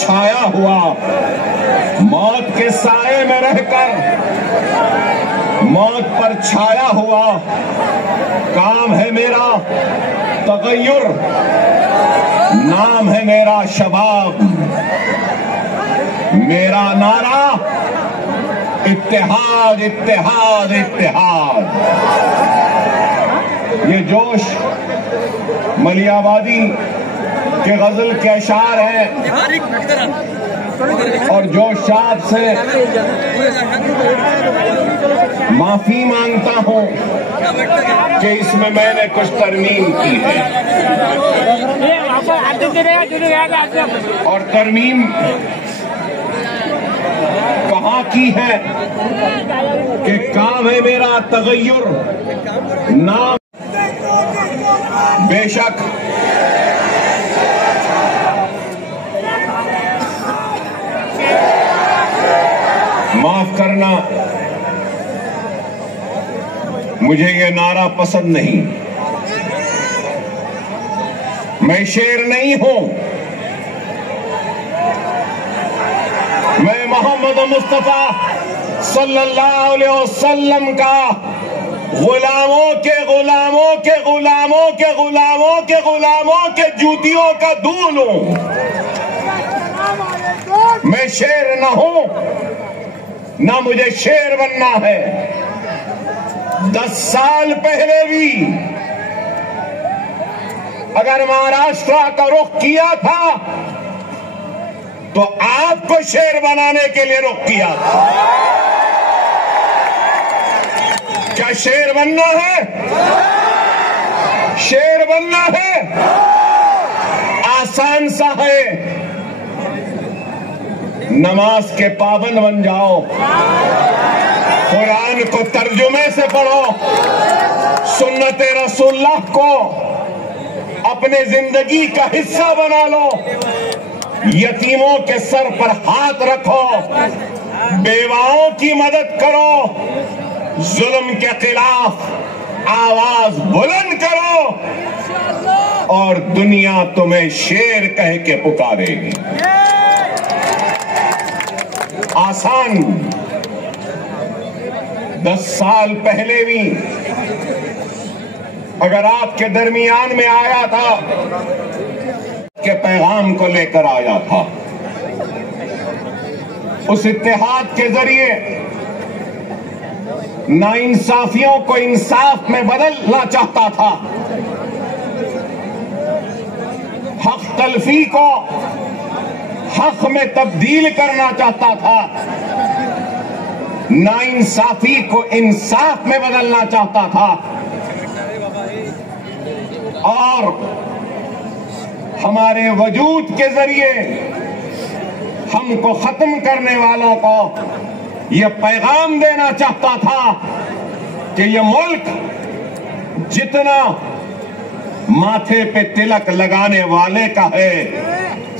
छाया हुआ, मौत के साए में रहकर मौत पर छाया हुआ, काम है मेरा तगय्युर, नाम है मेरा शबाब, मेरा नारा इत्तेहाद इत्तेहाद इत्तेहाद। ये जोश मलियाबादी के गजल के अशार हैं और जोश साहब से माफी मांगता हूं कि इसमें मैंने कुछ तरमीम की है और तरमीम कहाँ की है कि काम है मेरा तगय्युर, नाम बेशक माफ करना, मुझे ये नारा पसंद नहीं। मैं शेर नहीं हूं, मैं मोहम्मद मुस्तफा सल्लल्लाहु अलैहि वसल्लम का गुलामों के गुलामों के गुलामों के गुलामों के गुलामों के जूतियों का दूल हूं। मैं शेर न हूं, ना मुझे शेर बनना है। 10 साल पहले भी अगर महाराष्ट्र का रुख किया था तो आपको शेर बनाने के लिए रुख किया था। क्या शेर बनना है? शेर बनना है आसान सा है, नमाज के पाबंद बन जाओ, कुरान को तर्जुमे से पढ़ो, सुन्नत रसूलुल्लाह को अपने जिंदगी का हिस्सा बना लो, यतीमों के सर पर हाथ रखो, बेवाओं की मदद करो, जुल्म के खिलाफ आवाज बुलंद करो और दुनिया तुम्हें शेर कह के पुकारेगी। आसान 10 साल पहले भी अगर आपके दरमियान में आया था के पैगाम को लेकर आया था, उस इत्तेहाद के जरिए नाइंसाफियों को इंसाफ में बदलना चाहता था, हक तलफी को हक में तब्दील करना चाहता था, नाइंसाफी को इंसाफ में बदलना चाहता था और हमारे वजूद के जरिए हमको खत्म करने वालों को यह पैगाम देना चाहता था कि यह मुल्क जितना माथे पे तिलक लगाने वाले का है,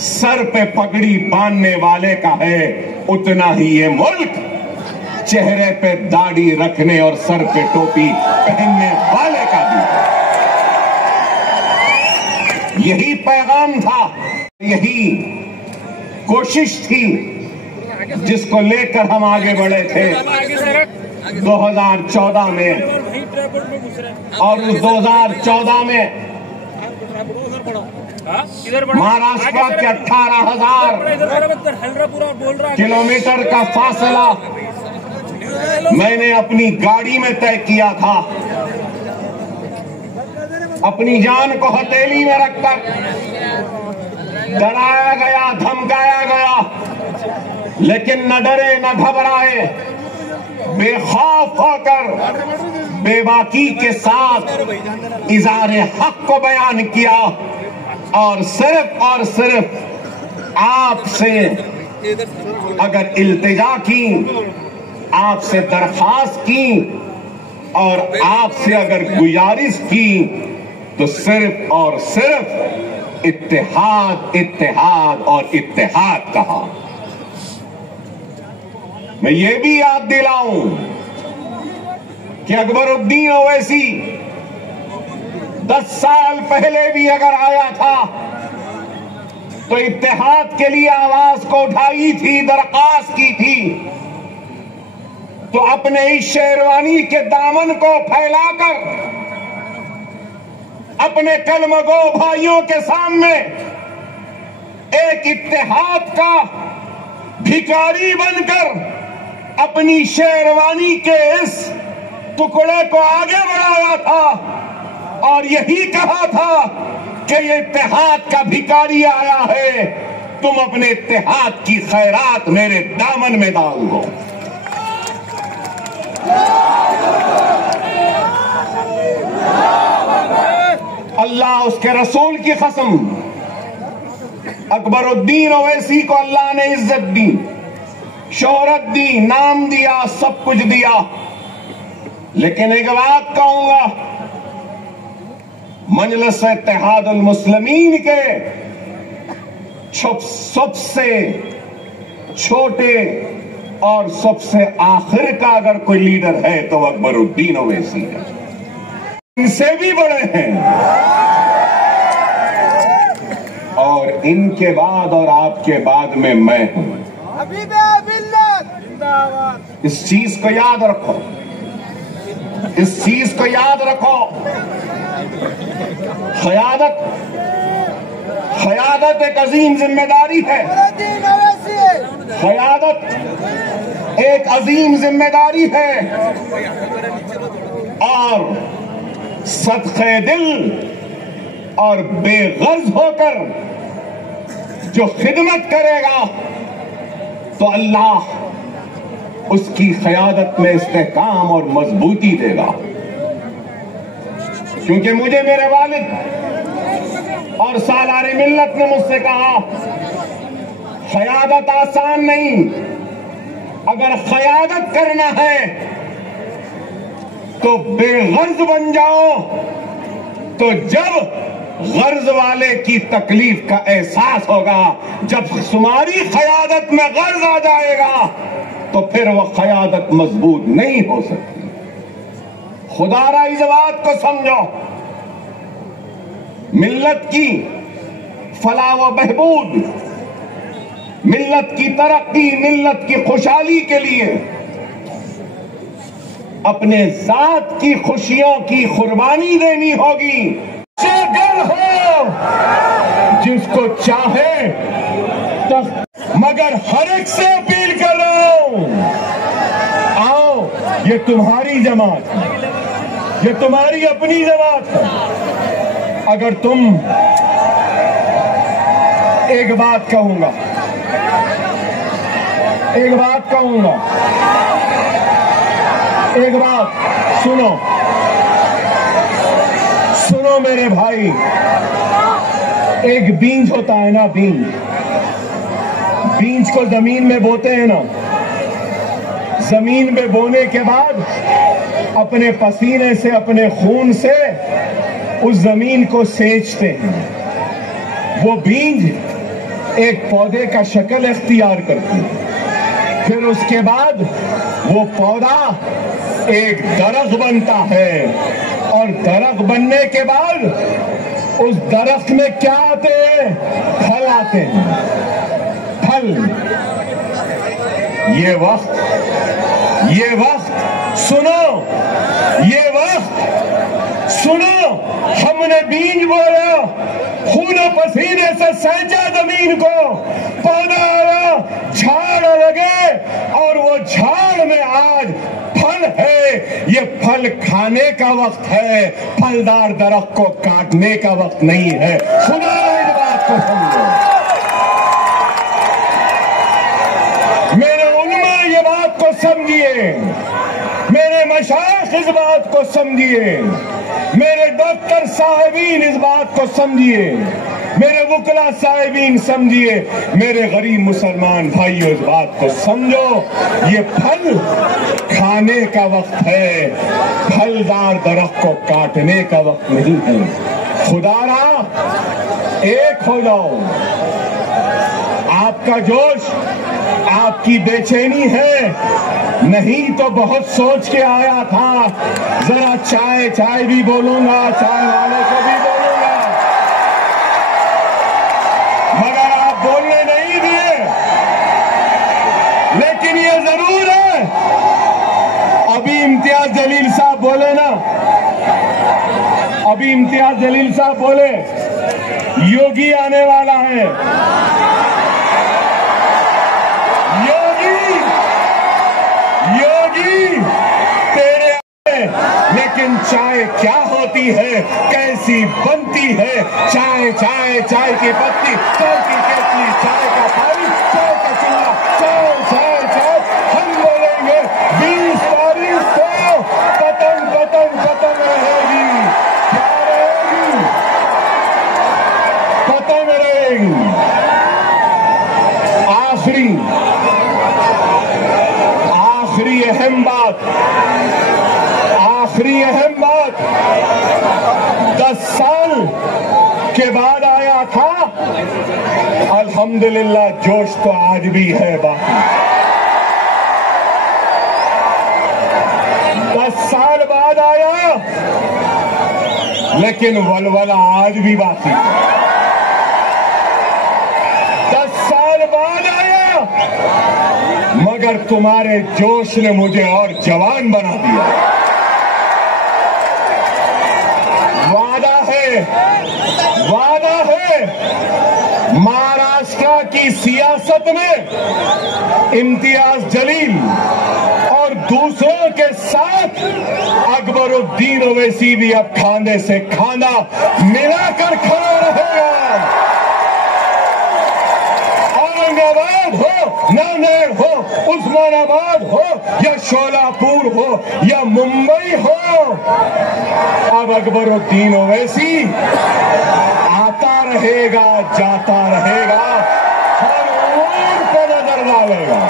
सर पे पगड़ी बांधने वाले का है, उतना ही ये मुल्क चेहरे पे दाढ़ी रखने और सर पे टोपी पहनने वाले का भी है। यही पैगाम था, यही कोशिश थी जिसको लेकर हम आगे बढ़े थे 2014 में। और उस 2014 में महाराष्ट्र के 18,000 किलोमीटर का फासला मैंने अपनी गाड़ी में तय किया था, अपनी जान को हथेली में रखकर। डराया गया, धमकाया गया, लेकिन न डरे न घबराए, बेखौफ होकर बेबाकी के साथ इज़ारे हक को बयान किया और सिर्फ आपसे अगर इल्तिजा की, आपसे दरख्वास्त की और आपसे अगर गुजारिश की तो सिर्फ और सिर्फ इत्तेहाद, इत्तेहाद और इत्तेहाद कहा। मैं ये भी याद दिलाऊं कि अकबरुद्दीन ओवैसी 10 साल पहले भी अगर आया था तो इत्तेहाद के लिए आवाज को उठाई थी, दरख्वास्त की थी। तो अपने इस शेरवानी के दामन को फैलाकर अपने कलमगो भाइयों के सामने एक इत्तेहाद का भिखारी बनकर अपनी शेरवानी के इस टुकड़े को आगे बढ़ाया था और यही कहा था कि ये इत्तेहाद का भिखारी आया है, तुम अपने इत्तेहाद की खैरात मेरे दामन में डाल दो। अल्लाह उसके रसूल की कसम, अकबरुद्दीन ओवैसी को अल्लाह ने इज्जत दी, शोहरत दी, नाम दिया, सब कुछ दिया। लेकिन एक बात कहूंगा, मजलिस इत्तेहादुल मुस्लिमीन के सबसे छोटे और सबसे आखिर का अगर कोई लीडर है तो अकबरुद्दीन ओवैसी है, इनसे भी बड़े हैं। और इनके बाद और आपके बाद में मैं हूं। इस चीज को याद रखो, इस चीज को याद रखो। क़यादत एक अजीम जिम्मेदारी है। क़यादत एक अजीम जिम्मेदारी है और सदक़े दिल और बेगर्ज होकर जो खिदमत करेगा तो अल्लाह उसकी क़यादत में इस्तेहकाम और मजबूती देगा। क्योंकि मुझे मेरे वालिद और सालारे मिल्लत ने मुझसे कहा, क़यादत आसान नहीं, अगर क़यादत करना है तो बेगर्ज बन जाओ। तो जब गर्ज वाले की तकलीफ का एहसास होगा, जब तुम्हारी क़यादत में गर्ज आ जाएगा तो फिर वह क़यादत मजबूत नहीं हो सकती। खुदारा इस बात को समझो, मिल्लत की फलाह व बहबूद, मिल्लत की तरक्की, मिल्लत की खुशहाली के लिए अपने जात की खुशियों की कुर्बानी देनी होगी। घर हो जिसको चाहे तो, मगर हर एक से अपील कर रहा हूं, आओ, ये तुम्हारी जमात है, ये तुम्हारी अपनी जमात है। अगर तुम, एक बात कहूंगा, एक बात कहूंगा, एक बात सुनो, सुनो मेरे भाई। एक बीज होता है ना, बीज, बीज को जमीन में बोते हैं ना, जमीन में बोने के बाद अपने पसीने से, अपने खून से उस जमीन को सेंचते हैं। वो बीज एक पौधे का शक्ल इख्तियार करती है, फिर उसके बाद वो पौधा एक दरख्त बनता है और दरख्त बनने के बाद उस दरख्त में क्या आते हैं? फल आते हैं, फल। ये वक्त सुनो, ये वक्त सुनो, हमने बीज बोया, खून पसीने से सैंचा जमीन को, पौधा आया, झाड़ लगे और वो झाड़ में आज फल है। ये फल खाने का वक्त है, फलदार दरख्त को काटने का वक्त नहीं है। खुदा इस बात को समझो, मेरे उलमा ये बात को समझिए, मेरे मशाइख इस बात को समझिए, मेरे डॉक्टर साहिबीन इस बात को समझिए, मेरे वकला साहिबीन समझिए, मेरे गरीब मुसलमान भाइयों इस बात को समझो। ये फल खाने का वक्त है, फलदार दरख्त को काटने का वक्त नहीं है। खुदारा एक हो जाओ, आपका जोश, आपकी बेचैनी है, नहीं तो बहुत सोच के आया था, जरा चाय भी बोलूंगा, चाय वाले को भी बोलूंगा, मगर इम्तियाज जलील साहब बोले ना, अभी इम्तियाज जलील साहब बोले योगी आने वाला है, योगी तेरे आए। लेकिन चाय क्या होती है, कैसी बनती है? चाय चाय चाय की पत्ती, चाय की केतली, चाय का पानी, चाय का चूल्हा, चाय चाय चाय। हम बोलेंगे 20 तारीख को पतंग पतंग पतंग रहेगी, क्या रहेगी? पतंग रहेगी। आखिरी अहम बात, आखिरी अहम बात, 10 साल के बाद आया था, अल्हम्दुलिल्लाह जोश तो आज भी है बाकी। 10 साल बाद आया, लेकिन वलवला आज भी बाकी। 10 साल बाद आया, मगर तुम्हारे जोश ने मुझे और जवान बना दिया। वादा है महाराष्ट्र की सियासत में इम्तियाज जलील और दूसरों के साथ अकबरुद्दीन ओवैसी भी अब खांधे से खांधा मिलाकर खड़ा रहेगा। औरंगाबाद हो, नांदेड़ हो, उस्मानाबाद हो या शोलापुर हो या मुंबई हो, अब अकबरुद्दीन ओवैसी आता रहेगा, जाता रहेगा, हर उम्र पर नजर डालेगा।